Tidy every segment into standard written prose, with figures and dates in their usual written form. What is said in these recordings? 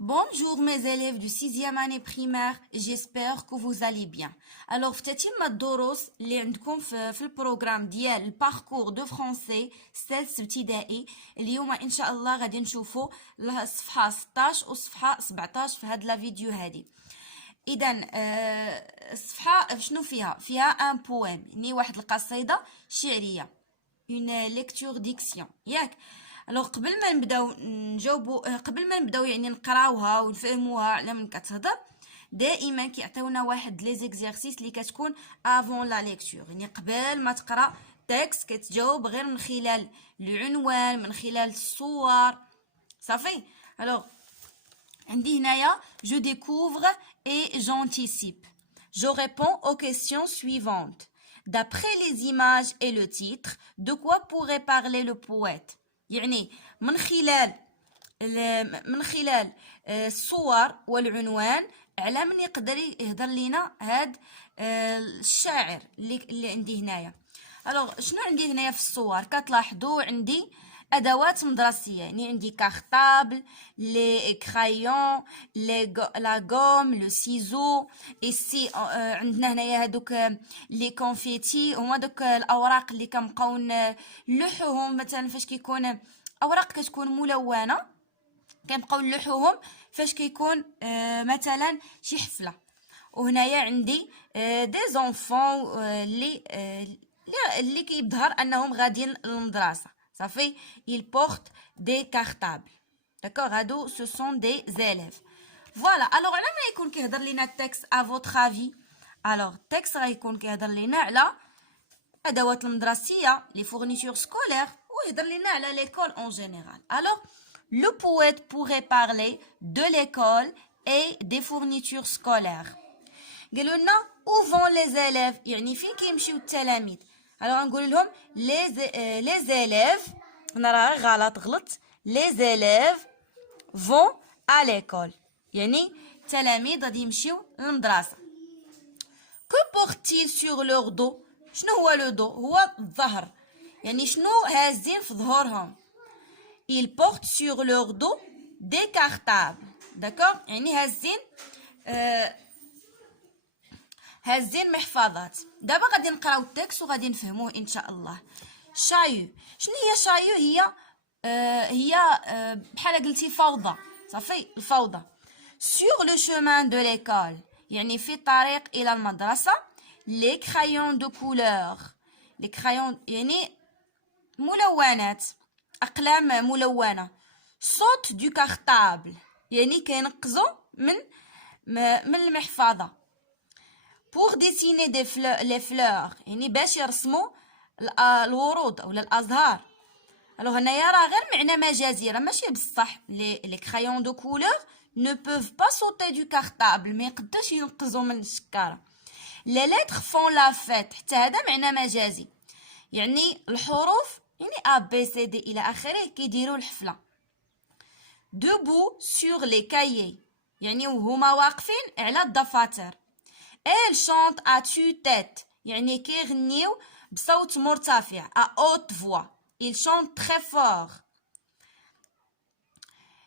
Bonjour mes élèves du 6e année primaire, j'espère que vous allez bien. Alors في تتمة الدروس اللي عندكم في البروغرام ديال الباركور دو فرونسي السادس ابتدائي. اليوم ان شاء الله غادي نشوفوا الصفحة 16 وصفحة 17 في هاد لا فيديو هادي. اذا الصفحة شنو فيها ان بويم، يعني واحد القصيدة شعرية، une lecture diction ياك. الوغ قبل ما نبداو يعني نقراوها ونفهموها على من كتهضر، دائما كيعطيونا واحد لي زيكزارسيس اللي كتكون افون لا ليكتور، يعني قبل ما تقرا تكست كتجاوب غير من خلال العنوان، من خلال الصور صافي. الوغ عندي هنايا je découvre et j'anticipe. Je réponds aux questions suivantes. D'après les images et le titre, de quoi pourrait parler le poète? يعني من خلال الصور والعنوان على من يقدر يهضر لينا هاد الشاعر اللي عندي هنايا. الوغ شنو عندي هنايا في الصور؟ كتلاحظوا عندي ادوات مدرسيه، يعني عندي كارطابل، لي كرايون، لا غوم، لو سيزو، سي عندنا هنايا هادوك لي كونفيتي، هما دوك الاوراق اللي كنبقاو نلوحوهم مثلا فاش كيكون اوراق كتكون ملونه، كنبقاو نلوحوهم فاش كيكون مثلا شي حفله. وهنايا عندي دي زونفون اللي كيظهر انهم غاديين للمدرسه صافي. ils portent des cartables d'accord. هادو ce sont des élèves. voilà. alors على ما يكون كيهضر لينا التكست à votre avis؟ alors التكست غيكون كيهضر لينا على ادوات المدرسيه لي fournitures scolaires، ويهضر لينا على l'école en général. alors le poète pourrait parler de l'école et des fournitures scolaires. قالوا لنا où vont les élèves، يعني فين كيمشيو التلاميذ. alors غنقول لهم les élèves، انا راه غلط les élèves vont à l'école، يعني التلاميذ غادي يمشيو للمدرسه. que portent-ils sur leur dos؟ شنو هو لو دو؟ هو الظهر، يعني شنو هازين في ظهورهم. ils portent sur leur dos des cartables d'accord، يعني هازين محفظات. دابا غادي نقراو التكست وغادي نفهموه ان شاء الله. شايو، شنو هي شايو؟ هي بحال قلتي فوضى صافي، الفوضى. sur le chemin de l'école، يعني في الطريق الى المدرسه. les crayons de couleur، les crayons يعني ملونات، اقلام ملونه. صوت du cartable، يعني كينقزوا من المحفظه. pour dessiner les fleurs، يعني باش يرسموا الورود او الازهار. الوغ هنايا راه غير معنى مجازي، راه ماشي بصح. لي كرايون دو كولور ne peuvent pas sauter du cartable، ما يقدرش ينقزوا من الشكاره. les lettres font la fête، حتى هذا معنى مجازي، يعني الحروف يعني A B C D الى اخره كيديروا الحفله. debout sur les cahiers، يعني وهما واقفين على الدفاتر. elle chante à tue-tête، يعني كيغنيو بصوت مرتفع à haute voix. ils chantent très fort.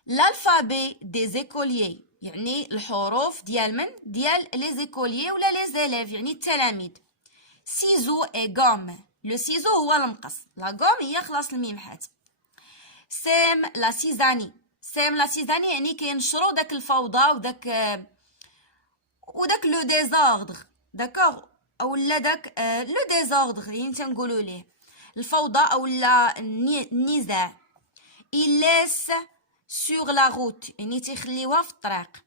l'alphabet des écoliers، يعني الحروف ديال من؟ ديال les écoliers ولا les élèves، يعني التلاميذ. ciseaux et gomme، لو سيزو هو المقص، لا غوم هي خلاص الميمحات. سيم لا سيزاني، سيم لا سيزاني يعني كينشروا داك الفوضى وداك لو ديزوردر داكوغ، اولا داك لو ديزوردر يعني تنقولوا ليه الفوضى اولا النزاع. il laisse sur la route، يعني تيخليوها في الطريق.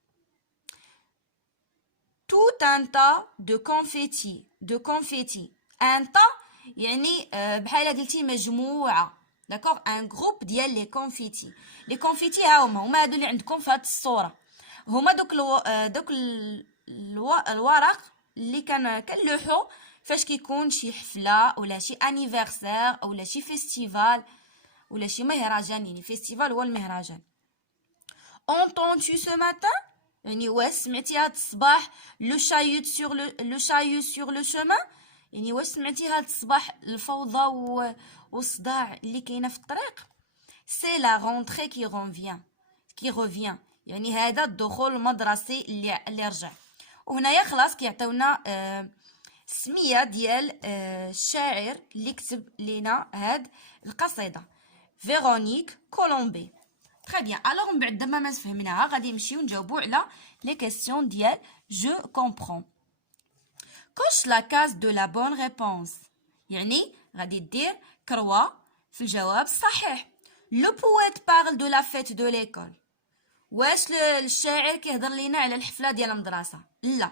tout un tas de confetti un tas يعني بحال قلتي مجموعه داكوغ، ان جروب ديال لي كونفيتي. لي كونفيتي هما هادو اللي عندكم في هاد الصوره، هما دوك الورق اللي كنلوحو فاش كيكون شي حفله ولا شي انيفرسير اولا شي فيستيفال ولا شي مهرجان، يعني فيستيفال هو المهرجان. entends-tu ce matin، يعني واش سمعتي هاد الصباح لو شايو سور لو chemin، يعني واش سمعتي هاد الصباح الفوضى والصداع اللي كاينه في الطريق. c'est la rentrée qui revient، يعني هذا الدخول المدرسي اللي رجع. وهنايا خلاص كيعطيونا السميه ديال الشاعر اللي كتب لينا هاد القصيده، فيرونيك كولومبي. تري بيان. الوغ من بعد ما فهمناها غادي نمشيو نجاوبو على لي كيسيون ديال جو كومبرون. كوش لا كاز دو لا بون ريبونس، يعني غادي دير كروا في الجواب الصحيح. لو بويت بارل دو لا فيت دو ليكول، واش الشاعر كيهضر لينا على الحفله ديال المدرسه؟ لا.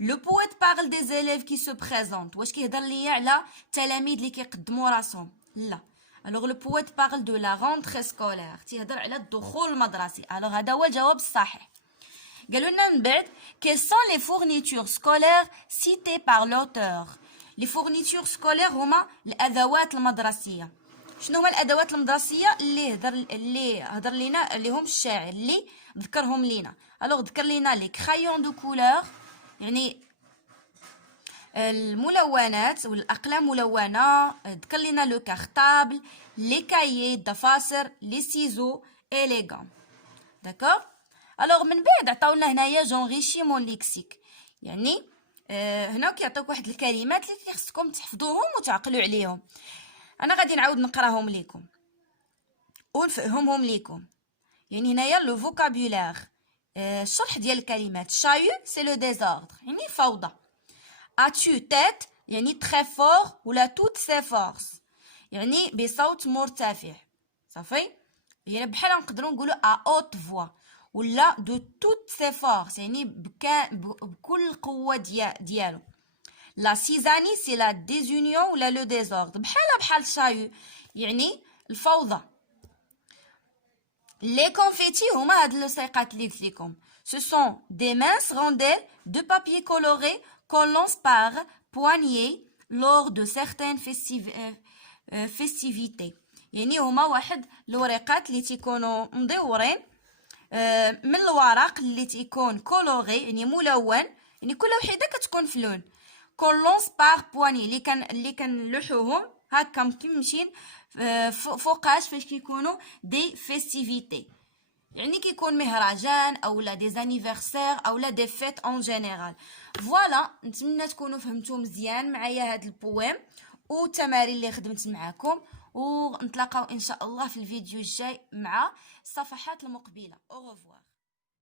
لو بويت بارل دي زيليف كي سو بريزونت، واش كيهضر ليا على التلاميذ اللي كيقدموا راسهم؟ لا. الوغ لو بويت بارل دو لا رونتري سكولير، تيهضر على الدخول المدرسي. الوغ هذا هو الجواب الصحيح. قالوا لنا من بعد quelles sont les fournitures scolaires citées par l'auteur. les fournitures scolaires هما الادوات المدرسيه. شنو هما الادوات المدرسيه اللي هضر لينا اللي هم الشاعر اللي ذكرهم لينا؟ الوغ ذكر لينا لي كرايون دو كولور، يعني الملونات والاقلام ملونه. ذكر لينا لو كارطابل، لي كايي، الضفاسر، لي سيزو اي لي غام. داكوغ. الوغ من بعد عطاونا هنايا جونغيشيمون ليكسيك، يعني هنا كيعطيوك واحد الكلمات اللي خصكم تحفظوهم وتعقلوا عليهم. انا غادي نعاود نقراهم ليكم ونفهمهم ليكم. يعني هنايا لو فوكابولير، الشرح ديال الكلمات. شايو سي لو ديزوردر، يعني فوضى. اتو تيت يعني تري فور ولا توت سي فورس، يعني بصوت مرتفع. صافي. يعني بحال نقدروا نقولوا ا اوت فوا ولا دو توت سي فورس، يعني بكل القوه ديالو. لا سيزاني سي لا ديزونيون ولا لو ديزوردر، بحال شايو يعني الفوضى. لي كونفيتي هما هاد اللصيقات اللي قلت لكم. ce sont des minces rondelles de papier coloré qu'on lance par poignée lors de certaines festivités. يعني هما واحد الوريقات اللي تيكونوا مدورين من الورق اللي تيكون كولوري، يعني ملون، يعني كل وحده كتكون في لون. كولونس بار بواني اللي كنلوحوهم هكا مكمشين فوقاش فاش كيكونوا دي فيستيفيتي، يعني كيكون مهرجان اولا دي زانيفرسير اولا دي فيت اون جينيرال. فوالا، نتمنى تكونوا فهمتوا مزيان معايا هاد البويم والتمارين اللي خدمت معكم، ونتلاقاو ان شاء الله في الفيديو الجاي مع الصفحات المقبله. au revoir.